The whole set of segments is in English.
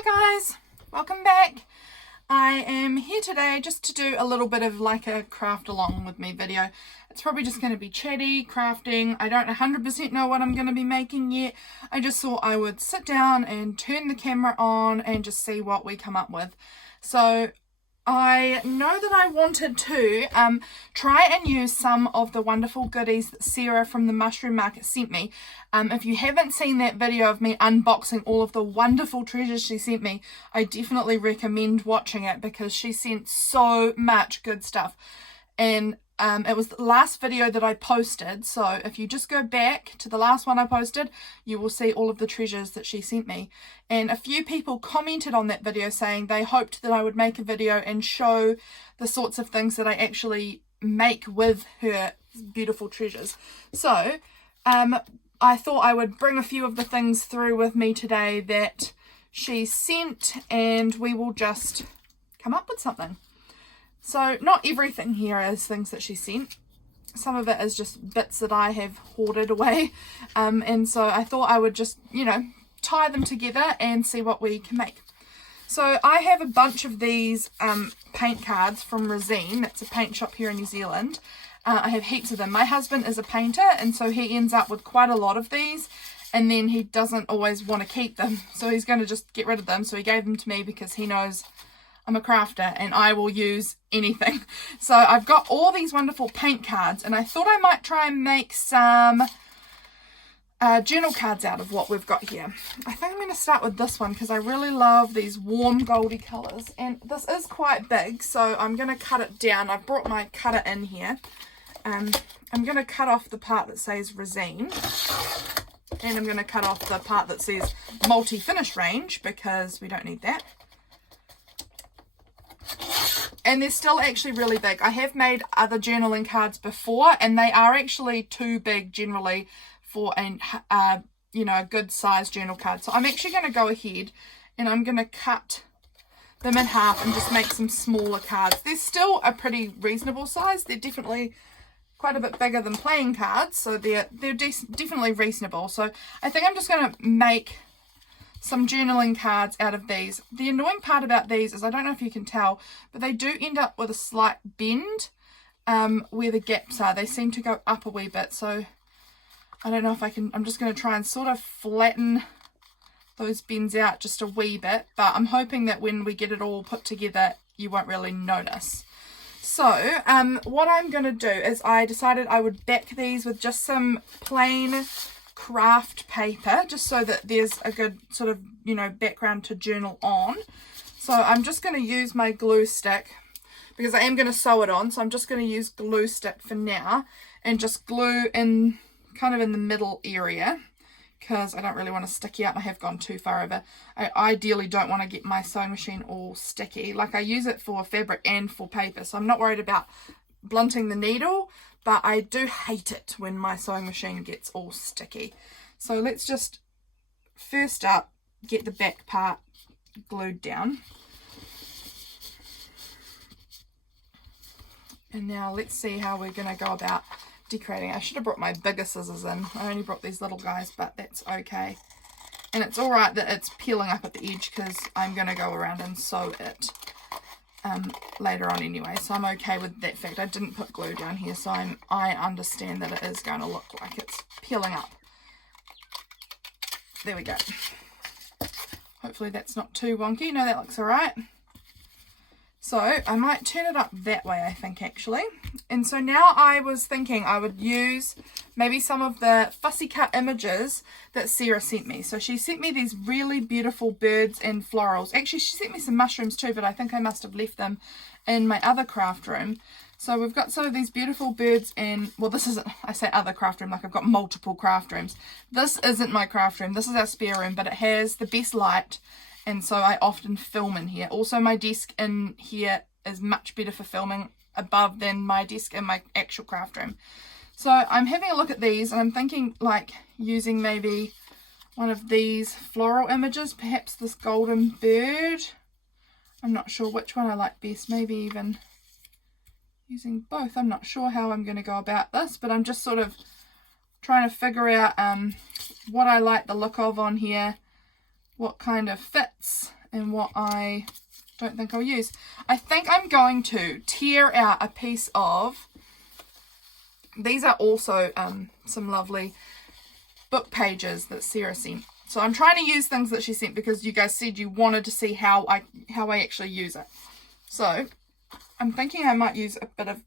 Hi guys, welcome back. I am here today just to do a little bit of like a craft along with me video. It's probably just going to be chatty, crafting. I don't 100% know what I'm going to be making yet. I just thought I would sit down and turn the camera on and just see what we come up with. So I know that I wanted to try and use some of the wonderful goodies that Sarah from the Mushroom Market sent me. If you haven't seen that video of me unboxing all of the wonderful treasures she sent me, I definitely recommend watching it because she sent so much good stuff. And it was the last video that I posted, so if you just go back to the last one I posted, you will see all of the treasures that she sent me. And a few people commented on that video saying they hoped that I would make a video and show the sorts of things that I actually make with her beautiful treasures. So I thought I would bring a few of the things through with me today that she sent, and we will just come up with something. So not everything here is things that she sent. Some of it is just bits that I have hoarded away. And so I thought I would just, tie them together and see what we can make. So I have a bunch of these paint cards from Resine. That's a paint shop here in New Zealand. I have heaps of them. My husband is a painter, and so he ends up with quite a lot of these. And then he doesn't always want to keep them. So he's going to just get rid of them. So he gave them to me because he knows I'm a crafter and I will use anything. So I've got all these wonderful paint cards, and I thought I might try and make some journal cards out of what we've got here. I think I'm going to start with this one because I really love these warm goldy colours, and this is quite big, so I'm going to cut it down. I've brought my cutter in here. I'm going to cut off the part that says Resine, and I'm going to cut off the part that says multi-finish range because we don't need that. And they're still actually really big. I have made other journaling cards before, and they are actually too big generally for a good size journal card. So I'm actually going to go ahead and I'm going to cut them in half and just make some smaller cards. They're still a pretty reasonable size. They're definitely quite a bit bigger than playing cards, so they're definitely reasonable. So I think I'm just going to make some journaling cards out of these. The annoying part about these is I don't know if you can tell, but they do end up with a slight bend where the gaps are. They seem to go up a wee bit, so I don't know if I can. I'm just going to try and sort of flatten those bends out just a wee bit, but I'm hoping that when we get it all put together you won't really notice. So what I'm going to do is I decided I would back these with just some plain craft paper, just so that there's a good sort of background to journal on. So I'm just going to use my glue stick because I am going to sew it on, so I'm just going to use glue stick for now and just glue in kind of in the middle area because I don't really want to sticky out. I have gone too far over. I ideally don't want to get my sewing machine all sticky. Like, I use it for fabric and for paper, so I'm not worried about blunting the needle, but I do hate it when my sewing machine gets all sticky. So let's just first up get the back part glued down. And now let's see how we're going to go about decorating. I should have brought my bigger scissors in. I only brought these little guys, but that's okay. And it's alright that it's peeling up at the edge because I'm going to go around and sew it later on anyway, so I'm okay with that fact. I didn't put glue down here, so I understand that it is going to look like it's peeling up. There we go. Hopefully that's not too wonky. No, that looks alright. So I might turn it up that way, I think, actually. And so now I was thinking I would use maybe some of the fussy cut images that Sarah sent me. So she sent me these really beautiful birds and florals. Actually, she sent me some mushrooms too, but I think I must have left them in my other craft room. So we've got some of these beautiful birds and, well, this isn't, I say other craft room, like I've got multiple craft rooms. This isn't my craft room. This is our spare room, but it has the best light. And so I often film in here. Also, my desk in here is much better for filming above than my desk in my actual craft room. So I'm having a look at these and I'm thinking like using maybe one of these floral images, perhaps this golden bird. I'm not sure which one I like best, maybe even using both. I'm not sure how I'm going to go about this, but I'm just sort of trying to figure out what I like the look of on here, what kind of fits, and what I don't think I'll use. I think I'm going to tear out a piece of, these are also some lovely book pages that Sarah sent. So I'm trying to use things that she sent because you guys said you wanted to see how I actually use it. So I'm thinking I might use a bit of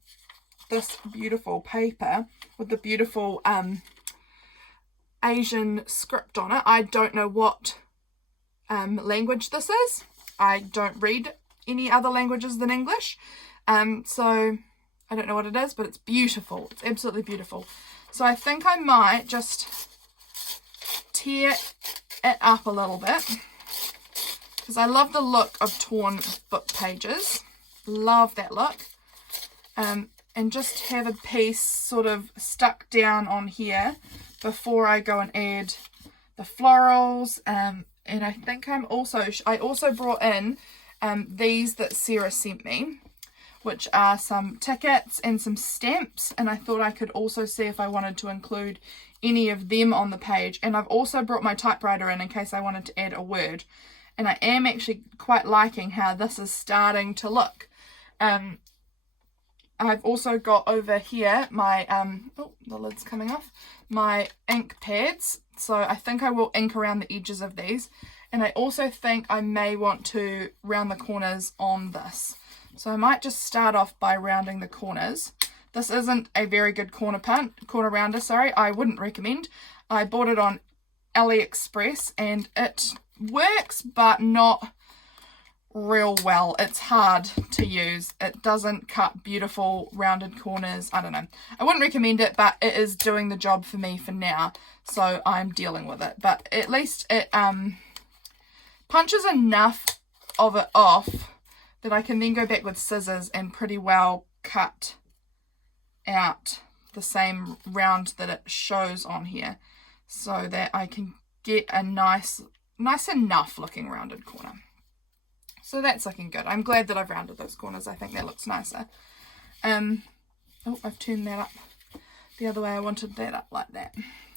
this beautiful paper with the beautiful Asian script on it. I don't know what language this is. I don't read any other languages than English. So I don't know what it is, but it's beautiful. It's absolutely beautiful. So I think I might just tear it up a little bit because I love the look of torn book pages. Love that look. And just have a piece sort of stuck down on here before I go and add the florals. And I think I also brought in these that Sarah sent me, which are some tickets and some stamps, and I thought I could also see if I wanted to include any of them on the page. And I've also brought my typewriter in case I wanted to add a word, and I am actually quite liking how this is starting to look. I've also got over here my oh, the lid's coming off, my ink pads, so I think I will ink around the edges of these, and I also think I may want to round the corners on this. So I might just start off by rounding the corners. This isn't a very good corner rounder, sorry. I wouldn't recommend. I bought it on AliExpress and it works, but not real well. It's hard to use. It doesn't cut beautiful rounded corners. I don't know. I wouldn't recommend it, but it is doing the job for me for now. So I'm dealing with it. But at least it punches enough of it off that I can then go back with scissors and pretty well cut out the same round that it shows on here, so that I can get a nice enough looking rounded corner. So that's looking good. I'm glad that I've rounded those corners. I think that looks nicer. Oh, I've turned that up the other way. I wanted that up like that.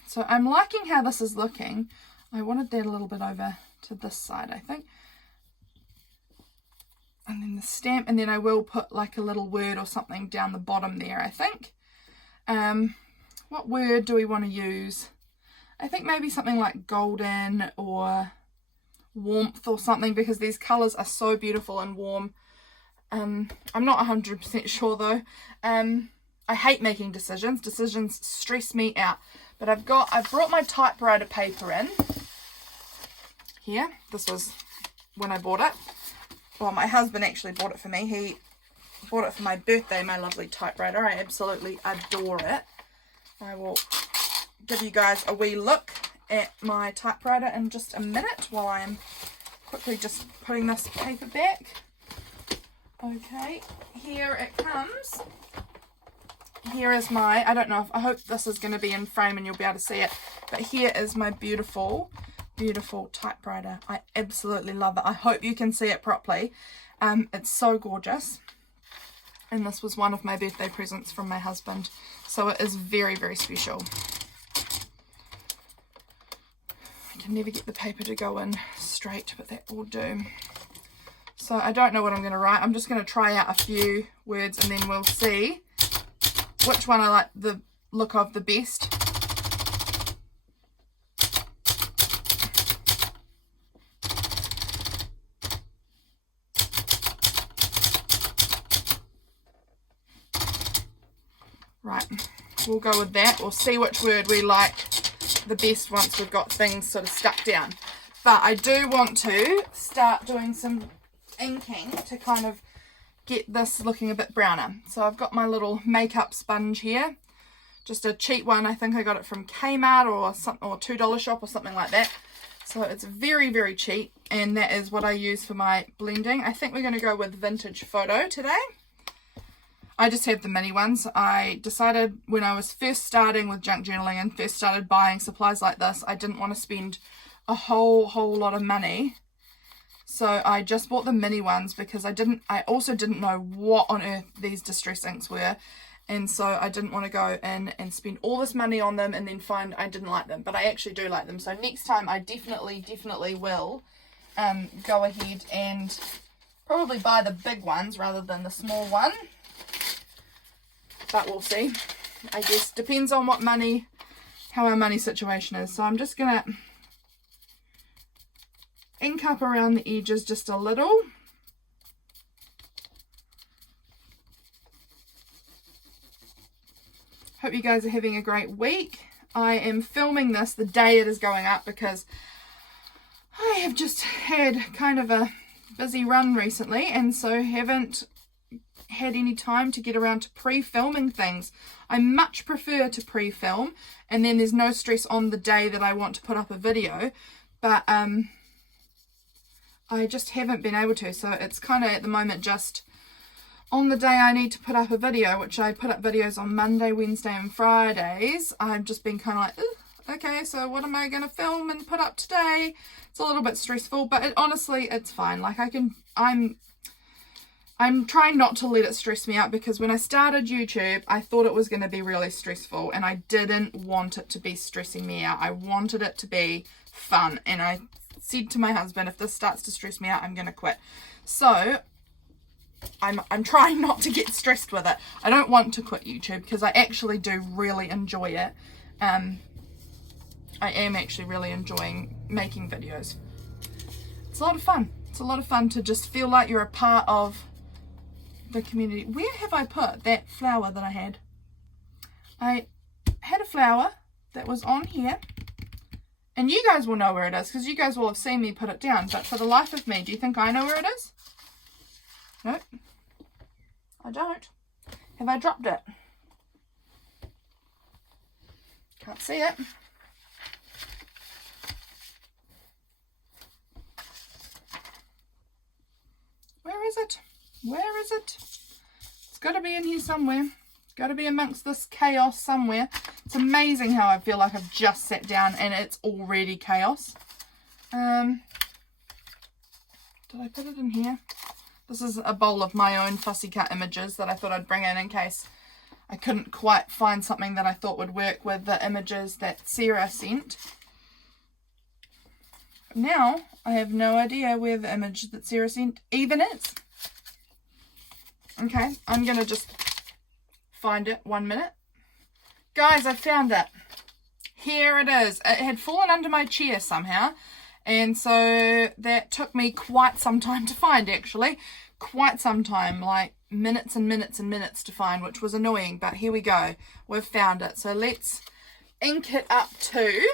So I'm liking how this is looking. I wanted that a little bit over to this side, I think. And then the stamp, and then I will put like a little word or something down the bottom there, I think. What word do we want to use? I think maybe something like golden or warmth or something, because these colours are so beautiful and warm. I'm not 100% sure though. I hate making decisions. Decisions stress me out. But I've brought my typewriter paper in here. This was when I bought it. Well, my husband actually bought it for me. He bought it for my birthday, my lovely typewriter. I absolutely adore it. I will give you guys a wee look at my typewriter in just a minute while I am quickly just putting this paper back. Okay, here it comes. Here is my, I don't know, I hope this is going to be in frame and you'll be able to see it, but here is my beautiful typewriter. I absolutely love it. I hope you can see it properly. It's so gorgeous, and this was one of my birthday presents from my husband, so it is very, very special. I can never get the paper to go in straight, but that will do. So I don't know what I'm going to write. I'm just going to try out a few words and then we'll see which one I like the look of the best. Right, we'll go with that. We'll see which word we like the best once we've got things sort of stuck down. But I do want to start doing some inking to kind of get this looking a bit browner. So I've got my little makeup sponge here. Just a cheap one. I think I got it from Kmart or something, or $2 shop or something like that. So it's very, very cheap, and that is what I use for my blending. I think we're going to go with Vintage Photo today. I just have the mini ones. I decided when I was first starting with junk journaling and first started buying supplies like this, I didn't want to spend a whole lot of money. So I just bought the mini ones because I also didn't know what on earth these distress inks were. And so I didn't want to go in and spend all this money on them and then find I didn't like them. But I actually do like them. So next time I definitely will go ahead and probably buy the big ones rather than the small one. But we'll see. I guess depends on what money, how our money situation is. So I'm just going to ink up around the edges just a little. Hope you guys are having a great week. I am filming this the day it is going up because I have just had kind of a busy run recently, and so haven't had any time to get around to pre-filming things. I much prefer to pre-film, and then there's no stress on the day that I want to put up a video, but I just haven't been able to. So it's kind of at the moment just on the day I need to put up a video, which I put up videos on Monday, Wednesday and Fridays. I've just been kind of like, okay, so what am I going to film and put up today? It's a little bit stressful, but honestly, it's fine. Like I'm trying not to let it stress me out, because when I started YouTube, I thought it was going to be really stressful, and I didn't want it to be stressing me out. I wanted it to be fun, and I said to my husband, if this starts to stress me out, I'm going to quit. So I'm trying not to get stressed with it. I don't want to quit YouTube because I actually do really enjoy it. I am actually really enjoying making videos. It's a lot of fun. It's a lot of fun to just feel like you're a part of the community. Where have I put that flower that I had? I had a flower that was on here, and you guys will know where it is because you guys will have seen me put it down, but for the life of me, do you think I know where it is? Nope, I don't. Have I dropped it? Can't see it. Where is it? Where is it? It's got to be in here somewhere. It's got to be amongst this chaos somewhere. It's amazing how I feel like I've just sat down and it's already chaos. Did I put it in here? This is a bowl of my own fussy cut images that I thought I'd bring in case I couldn't quite find something that I thought would work with the images that Sarah sent. Now I have no idea where the image that Sarah sent even is. Okay, I'm going to just find it 1 minute. Guys, I found it. Here it is. It had fallen under my chair somehow, and so that took me quite some time to find, actually. Quite some time, like minutes and minutes and minutes to find, which was annoying, but here we go. We've found it. So let's ink it up too.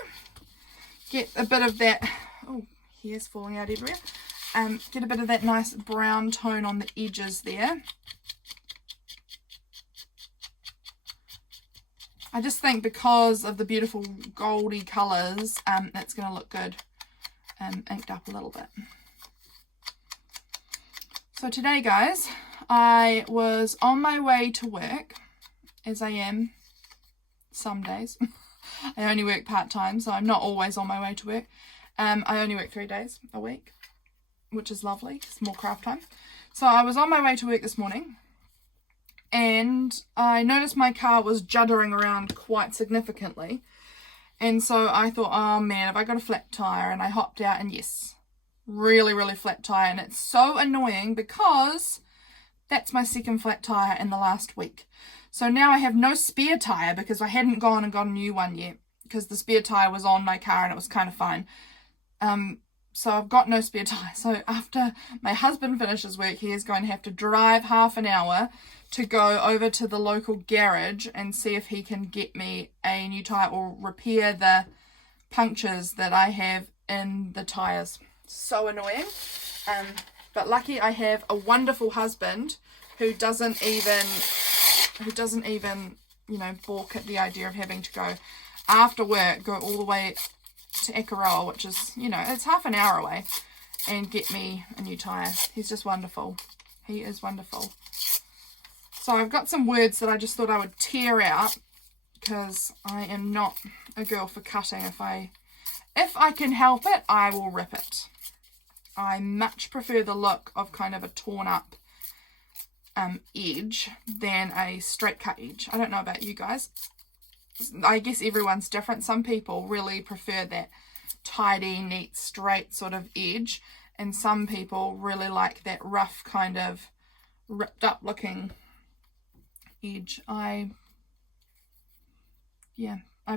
Get a bit of that, oh, hair's falling out everywhere. Get a bit of that nice brown tone on the edges there. I just think because of the beautiful goldy colours, that's going to look good inked up a little bit. So today, guys, I was on my way to work, as I am some days. I only work part-time, so I'm not always on my way to work. I only work 3 days a week, which is lovely. It's more craft time. So I was on my way to work this morning, and I noticed my car was juddering around quite significantly. And so I thought, oh man, have I got a flat tyre? And I hopped out, and yes, really, really flat tyre. And it's so annoying because that's my second flat tyre in the last week. So now I have no spare tyre because I hadn't gone and got a new one yet, because the spare tyre was on my car and it was kind of fine. So I've got no spare tyre. So after my husband finishes work, he is going to have to drive half an hour to go over to the local garage and see if he can get me a new tyre or repair the punctures that I have in the tyres. So annoying. But lucky I have a wonderful husband who doesn't even, you know, balk at the idea of having to go after work, go all the way to Ekaroa, which is, you know, it's half an hour away, and get me a new tyre. He's just wonderful. He is wonderful. So I've got some words that I just thought I would tear out, because I am not a girl for cutting. If I can help it, I will rip it. I much prefer the look of kind of a torn up edge than a straight cut edge. I don't know about you guys. I guess everyone's different. Some people really prefer that tidy, neat, straight sort of edge, and some people really like that rough kind of ripped up looking edge. I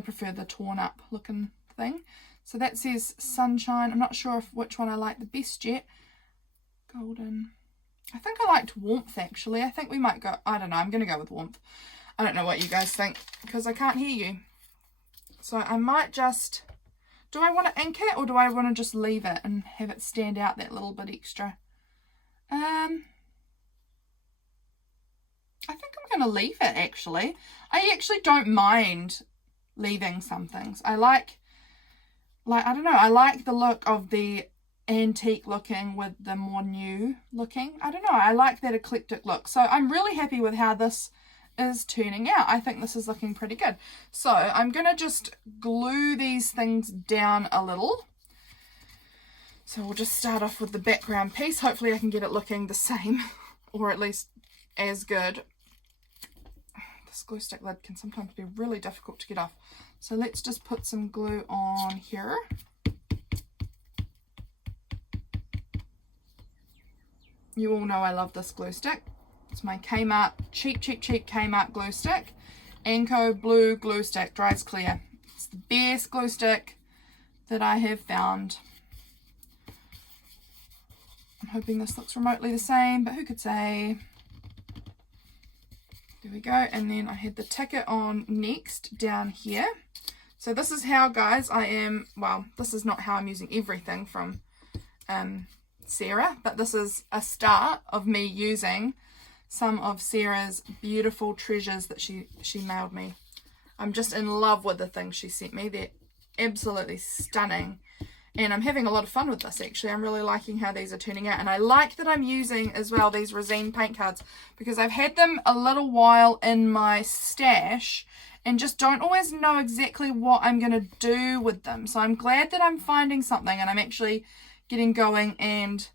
prefer the torn up looking thing. So that says Sunshine. I'm not sure which one I like the best yet. Golden. I think I liked Warmth actually. I think we might go, I don't know, I'm going to go with Warmth. I don't know what you guys think because I can't hear you. So I might just, do I want to ink it or do I want to just leave it and have it stand out that little bit extra? I think I'm going to leave it actually. I actually don't mind leaving some things. I like, I don't know, I like the look of the antique looking with the more new looking. I don't know, I like that eclectic look. So I'm really happy with how this is turning out. I think this is looking pretty good. So I'm going to just glue these things down a little. So we'll just start off with the background piece. Hopefully I can get it looking the same or at least as good. This glue stick lid can sometimes be really difficult to get off. So let's just put some glue on here. You all know I love this glue stick. It's my Kmart, cheap Kmart glue stick. Anko blue glue stick, dries clear. It's the best glue stick that I have found. I'm hoping this looks remotely the same, but who could say? There we go. And then I had the ticket on next down here. So this is how, guys, I am, well, this is not how I'm using everything from Sarah, but this is a start of me using some of Sarah's beautiful treasures that she mailed me. I'm just in love with the things she sent me. They're absolutely stunning. And I'm having a lot of fun with this actually. I'm really liking how these are turning out. And I like that I'm using as well these resin paint cards because I've had them a little while in my stash and just don't always know exactly what I'm going to do with them. So I'm glad that I'm finding something and I'm actually getting going and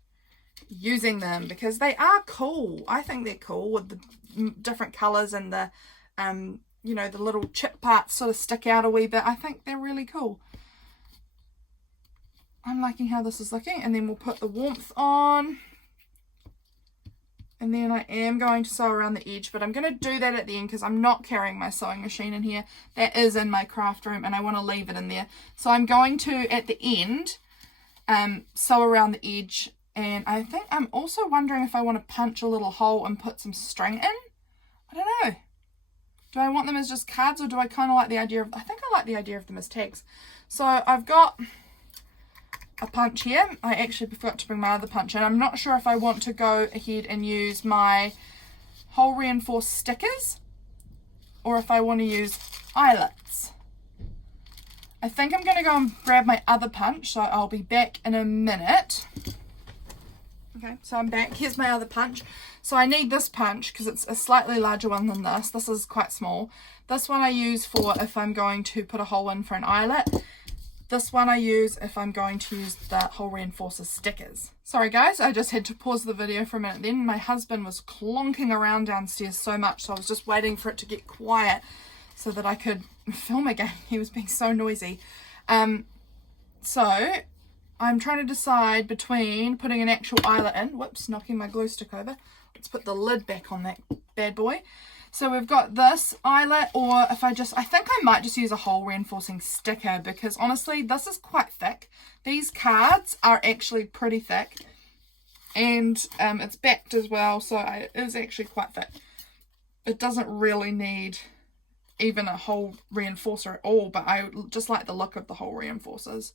using them because they are cool. I think they're cool with the different colours and the, you know, the little chip parts sort of stick out a wee bit. I think they're really cool. I'm liking how this is looking. And then we'll put the Warmth on. And then I am going to sew around the edge, but I'm going to do that at the end because I'm not carrying my sewing machine in here. That is in my craft room and I want to leave it in there. So I'm going to, at the end, sew around the edge. And I think I'm also wondering if I want to punch a little hole and put some string in. I don't know. Do I want them as just cards or do I kind of like the idea of, I think I like the idea of them as tags. So I've got a punch here. I actually forgot to bring my other punch in. I'm not sure if I want to go ahead and use my hole reinforced stickers or if I want to use eyelets. I think I'm going to go and grab my other punch, so I'll be back in a minute. Okay, so I'm back. Here's my other punch. So I need this punch because it's a slightly larger one than this. This is quite small. This one I use for if I'm going to put a hole in for an eyelet. This one I use if I'm going to use the hole reinforcer stickers. Sorry guys, I just had to pause the video for a minute then. My husband was clonking around downstairs so much, so I was just waiting for it to get quiet so that I could film again. He was being so noisy. So I'm trying to decide between putting an actual eyelet in. Whoops, knocking my glue stick over. Let's put the lid back on that bad boy. So we've got this eyelet, or if I think I might just use a hole reinforcing sticker because honestly this is quite thick. These cards are actually pretty thick and it's backed as well, so it is actually quite thick. It doesn't really need even a hole reinforcer at all, but I just like the look of the hole reinforcers.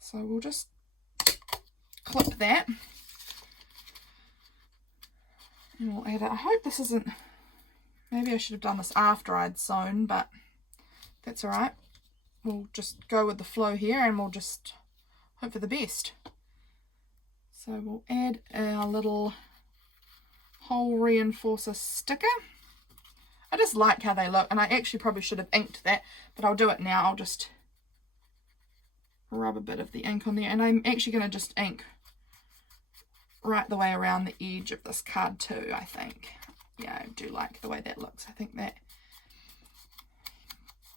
So we'll just clip that and we'll add it. I hope this isn't, maybe I should have done this after I'd sewn, but that's alright. We'll just go with the flow here and we'll just hope for the best. So we'll add our little hole reinforcer sticker. I just like how they look, and I actually probably should have inked that, but I'll do it now. I'll just rub a bit of the ink on there, and I'm actually going to just ink right the way around the edge of this card too, I think. Yeah, I do like the way that looks. I think that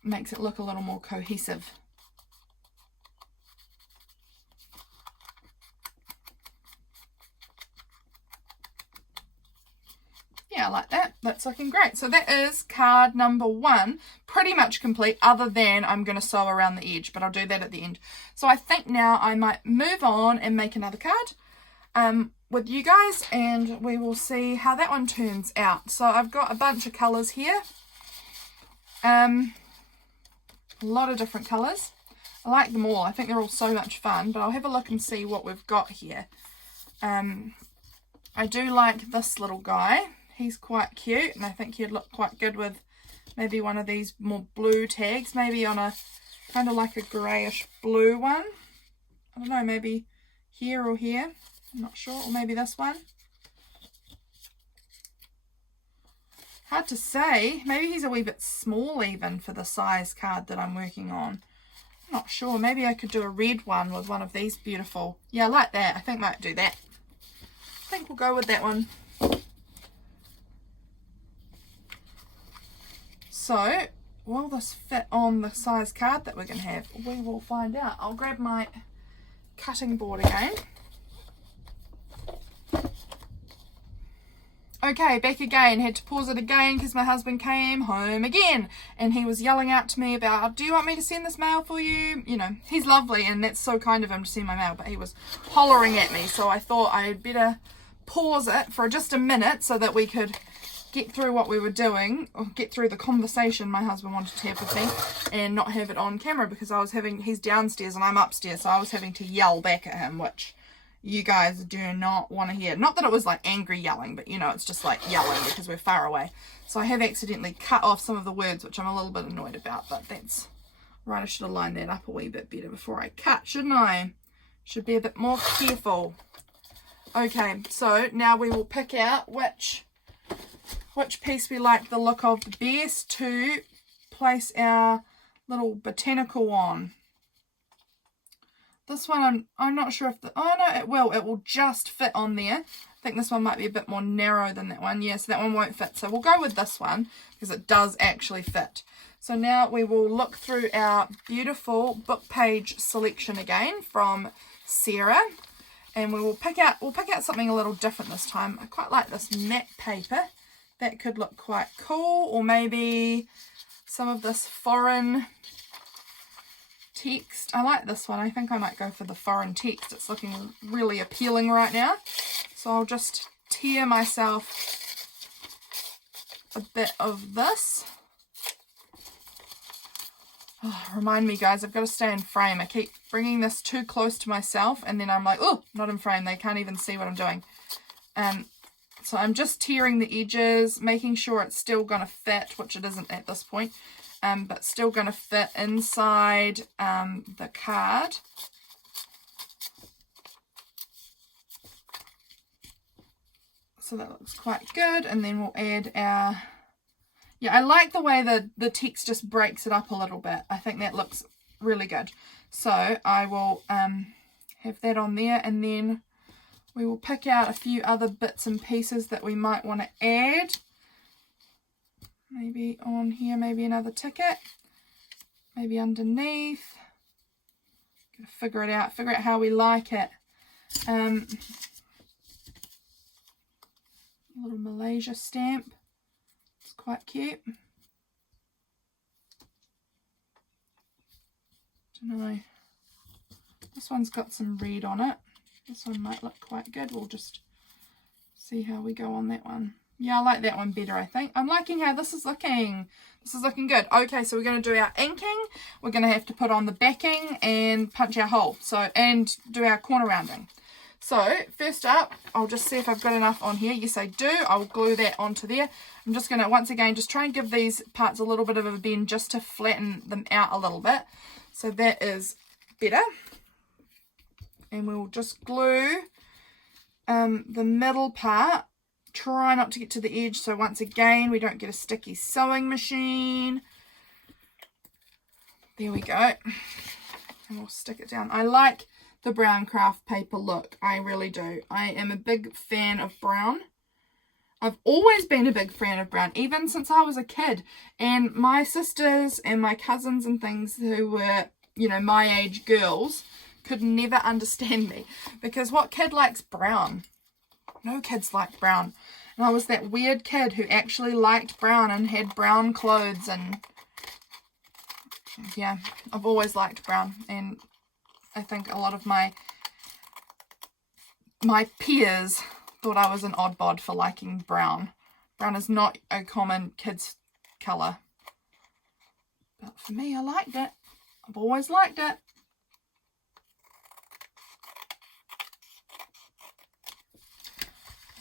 makes it look a little more cohesive. Yeah, I like that. That's looking great. So that is card number 1, pretty much complete, other than I'm going to sew around the edge, but I'll do that at the end. So I think now I might move on and make another card with you guys, and we will see how that one turns out. So I've got a bunch of colours here. A lot of different colours. I like them all. I think they're all so much fun, but I'll have a look and see what we've got here. I do like this little guy. He's quite cute, and I think he'd look quite good with maybe one of these more blue tags, maybe on a kind of like a greyish blue one. I don't know, maybe here or here. I'm not sure, or maybe this one. Hard to say. Maybe he's a wee bit small even for the size card that I'm working on. I'm not sure. Maybe I could do a red one with one of these beautiful. Yeah, I like that. I think I might do that. I think we'll go with that one. So, will this fit on the size card that we're going to have? We will find out. I'll grab my cutting board again. Okay, back again. Had to pause it again because my husband came home again and he was yelling out to me about, do you want me to send this mail for you? You know, he's lovely and that's so kind of him to send my mail, but he was hollering at me, so I thought I'd better pause it for just a minute so that we could get through what we were doing, or get through the conversation my husband wanted to have with me, and not have it on camera because he's downstairs and I'm upstairs, so I was having to yell back at him, which you guys do not want to hear. Not that it was like angry yelling, but you know, it's just like yelling because we're far away. So I have accidentally cut off some of the words, which I'm a little bit annoyed about, but that's right. I should have lined that up a wee bit better before I cut, shouldn't I? Should be a bit more careful. Okay, so now we will pick out which piece we like the look of the best to place our little botanical on. This one, I'm not sure if oh no, it will just fit on there. I think this one might be a bit more narrow than that one. Yes, that one won't fit. So we'll go with this one because it does actually fit. So now we will look through our beautiful book page selection again from Sarah. And we will pick out something a little different this time. I quite like this matte paper. That could look quite cool. Or maybe some of this foreign text. I like this one. I think I might go for the foreign text. It's looking really appealing right now. So I'll just tear myself a bit of this. Oh, remind me, guys, I've got to stay in frame. I keep bringing this too close to myself and then I'm like, oh, not in frame. They can't even see what I'm doing. So I'm just tearing the edges, making sure it's still going to fit, which it isn't at this point. But still going to fit inside the card. So that looks quite good. And then we'll add our... Yeah, I like the way the text just breaks it up a little bit. I think that looks really good. So I will have that on there, and then we will pick out a few other bits and pieces that we might want to add. Maybe on here, maybe another ticket, maybe underneath. Gotta figure it out, figure out how we like it. A little Malaysia stamp. It's quite cute. Don't know. This one's got some red on it. This one might look quite good. We'll just see how we go on that one. Yeah, I like that one better, I think. I'm liking how this is looking. This is looking good. Okay, so we're going to do our inking. We're going to have to put on the backing and punch our hole. And do our corner rounding. So, first up, I'll just see if I've got enough on here. Yes, I do. I'll glue that onto there. I'm just going to, once again, just try and give these parts a little bit of a bend just to flatten them out a little bit. So that is better. And we'll just glue the middle part. Try not to get to the edge, so once again, we don't get a sticky sewing machine. There we go. And we'll stick it down. I like the brown craft paper look. I really do. I am a big fan of brown. I've always been a big fan of brown, even since I was a kid. And my sisters and my cousins and things who were, you know, my age girls could never understand me. Because what kid likes brown? No kids liked brown. And I was that weird kid who actually liked brown and had brown clothes. And yeah, I've always liked brown. And I think a lot of my peers thought I was an odd bod for liking brown. Brown is not a common kids colour. But for me, I liked it. I've always liked it.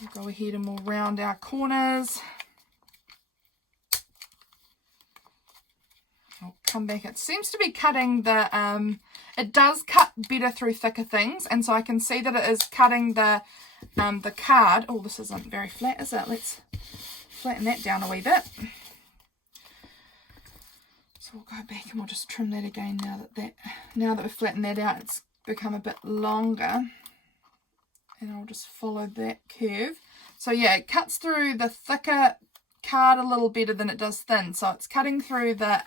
We'll go ahead and we'll round our corners. I'll come back. It seems to be cutting the, it does cut better through thicker things. And so I can see that it is cutting the card. Oh, this isn't very flat, is it? Let's flatten that down a wee bit. So we'll go back and we'll just trim that again now that we've flattened that out, it's become a bit longer. And I'll just follow that curve. So yeah, it cuts through the thicker card a little better than it does thin. So it's cutting through the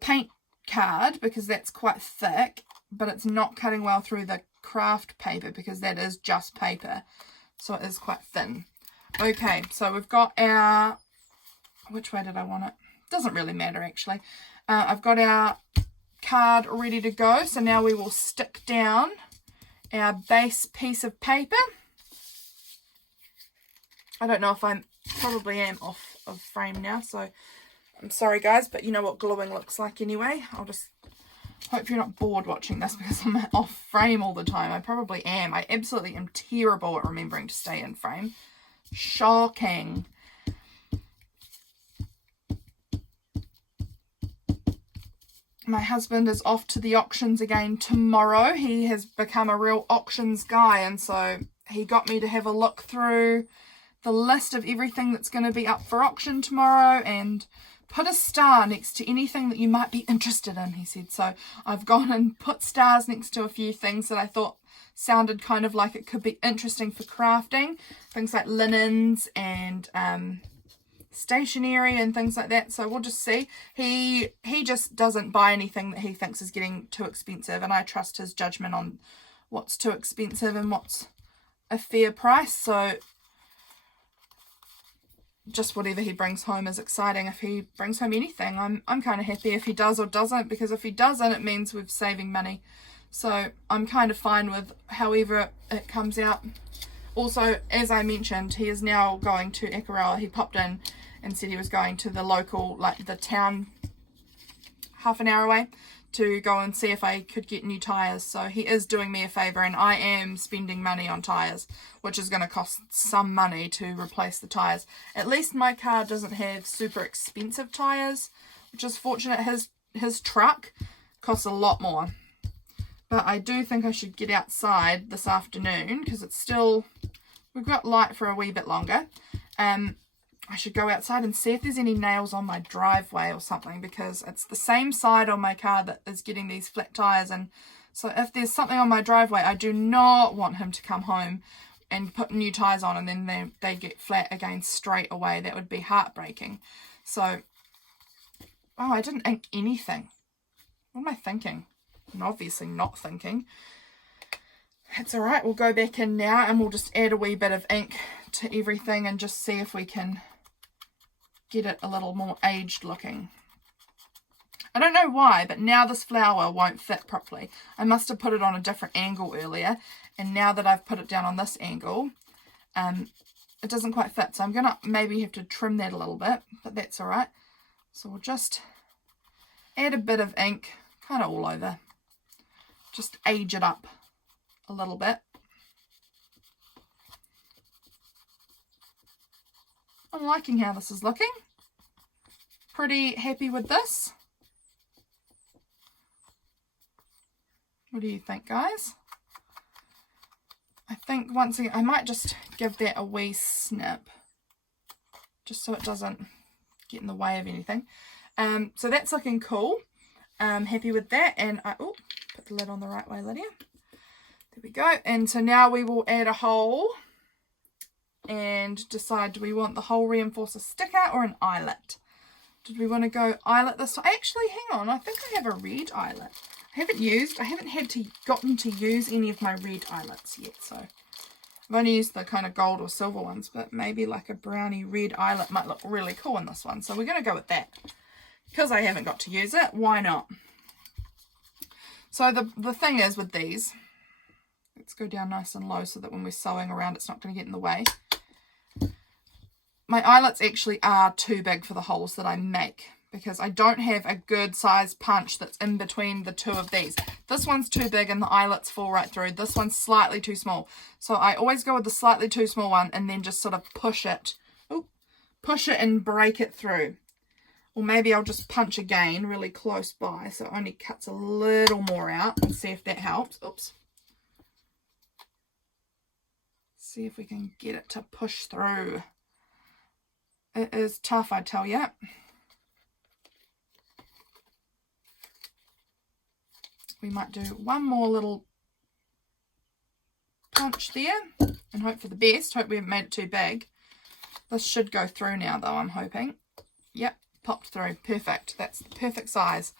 paint card because that's quite thick, but it's not cutting well through the craft paper because that is just paper. So it is quite thin. Okay, so we've got our, which way did I want it? Doesn't really matter actually. I've got our card ready to go. So now we will stick down our base piece of paper. I don't know if I probably am off of frame now, so I'm sorry guys, but you know what gluing looks like anyway. I'll just hope you're not bored watching this because I'm off frame all the time. I probably am. I absolutely am terrible at remembering to stay in frame. Shocking. My husband is off to the auctions again tomorrow. He has become a real auctions guy, and so he got me to have a look through the list of everything that's going to be up for auction tomorrow and put a star next to anything that you might be interested in, he said. So I've gone and put stars next to a few things that I thought sounded kind of like it could be interesting for crafting. Things like linens and stationery and things like that. So we'll just see. He just doesn't buy anything that he thinks is getting too expensive, and I trust his judgment on what's too expensive and what's a fair price. So just whatever he brings home is exciting. If he brings home anything, I'm kind of happy if he does or doesn't, because if he doesn't, it means we're saving money. So I'm kind of fine with however it comes out. Also, as I mentioned, he is now going to Akaroa. He popped in and said he was going to the local, like the town, half an hour away, to go and see if I could get new tyres. So he is doing me a favour, and I am spending money on tyres, which is going to cost some money to replace the tyres. At least my car doesn't have super expensive tyres, which is fortunate. His truck costs a lot more. But I do think I should get outside this afternoon because it's still, we've got light for a wee bit longer. I should go outside and see if there's any nails on my driveway or something, because it's the same side on my car that is getting these flat tyres. And so if there's something on my driveway, I do not want him to come home and put new tyres on and then they get flat again straight away. That would be heartbreaking. So, oh, I didn't ink anything. What am I thinking? I'm obviously not thinking. It's alright, we'll go back in now and we'll just add a wee bit of ink to everything and just see if we can get it a little more aged looking. I don't know why, but now this flower won't fit properly. I must have put it on a different angle earlier, and now that I've put it down on this angle, it doesn't quite fit. So I'm going to maybe have to trim that a little bit, but that's alright. So we'll just add a bit of ink, kind of all over. Just age it up a little bit. I'm liking how this is looking. Pretty happy with this. What do you think, guys? I think once again, I might just give that a wee snip, just so it doesn't get in the way of anything. So that's looking cool. I'm happy with that, and oh, put the lid on the right way, Lydia. There we go. And so now we will add a hole and decide, do we want the hole reinforcer sticker or an eyelet? Did we want to go eyelet this time? Actually, hang on, I think I have a red eyelet. I haven't gotten to use any of my red eyelets yet, so I've only used the kind of gold or silver ones, but maybe like a brownie red eyelet might look really cool in this one. So we're going to go with that. Because I haven't got to use it, why not? So the thing is with these, let's go down nice and low so that when we're sewing around it's not going to get in the way. My eyelets actually are too big for the holes that I make, because I don't have a good size punch that's in between the two of these. This one's too big and the eyelets fall right through. This one's slightly too small. So I always go with the slightly too small one and then just sort of push it. Ooh, push it and break it through. Or maybe I'll just punch again really close by so it only cuts a little more out, and see if that helps. Oops. See if we can get it to push through. It is tough, I tell you. We might do one more little punch there and hope for the best. Hope we haven't made it too big. This should go through now though, I'm hoping. Yep, popped through. Perfect. That's the perfect size.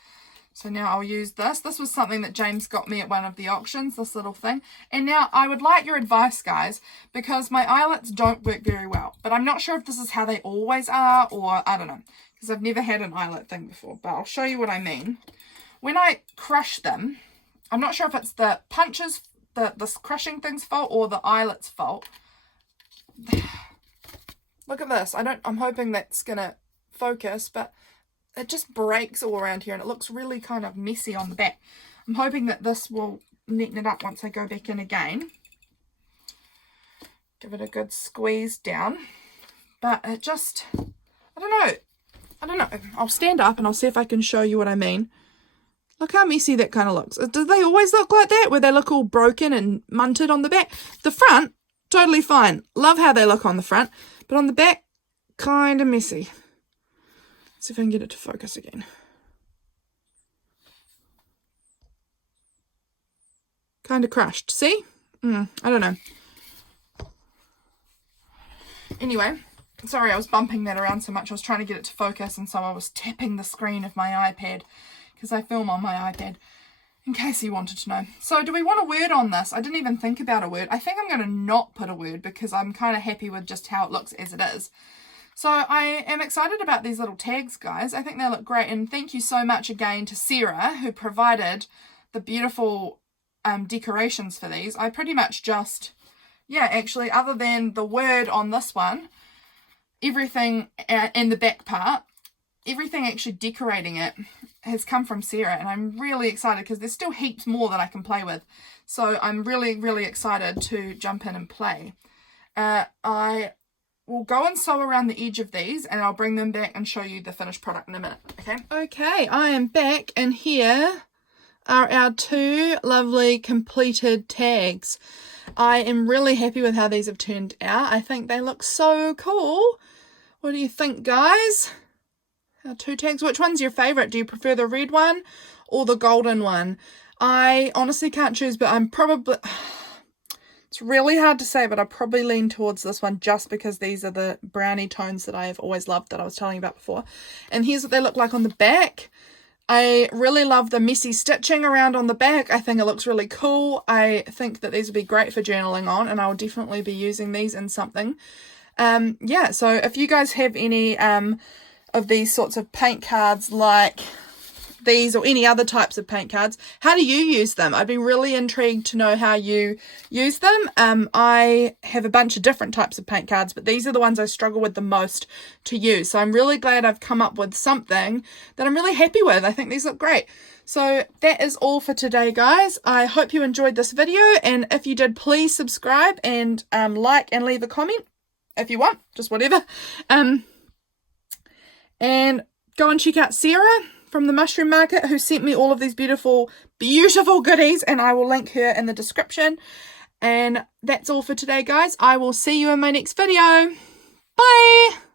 So now I'll use this. This was something that James got me at one of the auctions, this little thing. And now I would like your advice, guys, because my eyelets don't work very well. But I'm not sure if this is how they always are, or I don't know, because I've never had an eyelet thing before. But I'll show you what I mean. When I crush them, I'm not sure if it's the punches, this crushing thing's fault, or the eyelet's fault. Look at this. I'm hoping that's gonna focus, but it just breaks all around here and it looks really kind of messy on the back. I'm hoping that this will neaten it up once I go back in again. Give it a good squeeze down. But it just, I don't know. I'll stand up and I'll see if I can show you what I mean. Look how messy that kind of looks. Do they always look like that, where they look all broken and munted on the back? The front, totally fine. Love how they look on the front. But on the back, kind of messy. Let's see if I can get it to focus again. Kind of crushed. See? I don't know. Anyway, sorry I was bumping that around so much. I was trying to get it to focus, and so I was tapping the screen of my iPad, because I film on my iPad, in case you wanted to know. So do we want a word on this? I didn't even think about a word. I think I'm going to not put a word, because I'm kind of happy with just how it looks as it is. So I am excited about these little tags, guys. I think they look great. And thank you so much again to Sarah, who provided the beautiful decorations for these. I pretty much just, yeah, actually, other than the word on this one, everything in the back part, everything actually decorating it has come from Sarah, and I'm really excited because there's still heaps more that I can play with. So I'm really, really excited to jump in and play. I will go and sew around the edge of these, and I'll bring them back and show you the finished product in a minute. Okay, I am back, and here are our two lovely completed tags. I am really happy with how these have turned out. I think they look so cool. What do you think, guys? Our two tags. Which one's your favourite? Do you prefer the red one or the golden one? I honestly can't choose, but I'm probably... It's really hard to say, but I probably lean towards this one just because these are the brownie tones that I have always loved, that I was telling you about before. And here's what they look like on the back. I really love the messy stitching around on the back. I think it looks really cool. I think that these would be great for journaling on, and I'll definitely be using these in something. Yeah, so if you guys have any of these sorts of paint cards like these, or any other types of paint cards, how do you use them? I'd be really intrigued to know how you use them. I have a bunch of different types of paint cards, but these are the ones I struggle with the most to use. So I'm really glad I've come up with something that I'm really happy with. I think these look great. So that is all for today, guys. I hope you enjoyed this video, and if you did, please subscribe and like and leave a comment if you want, just whatever. And go and check out Sarah from the Mushroom Market, who sent me all of these beautiful, beautiful goodies, and I will link her in the description. And that's all for today, guys. I will see you in my next video. Bye!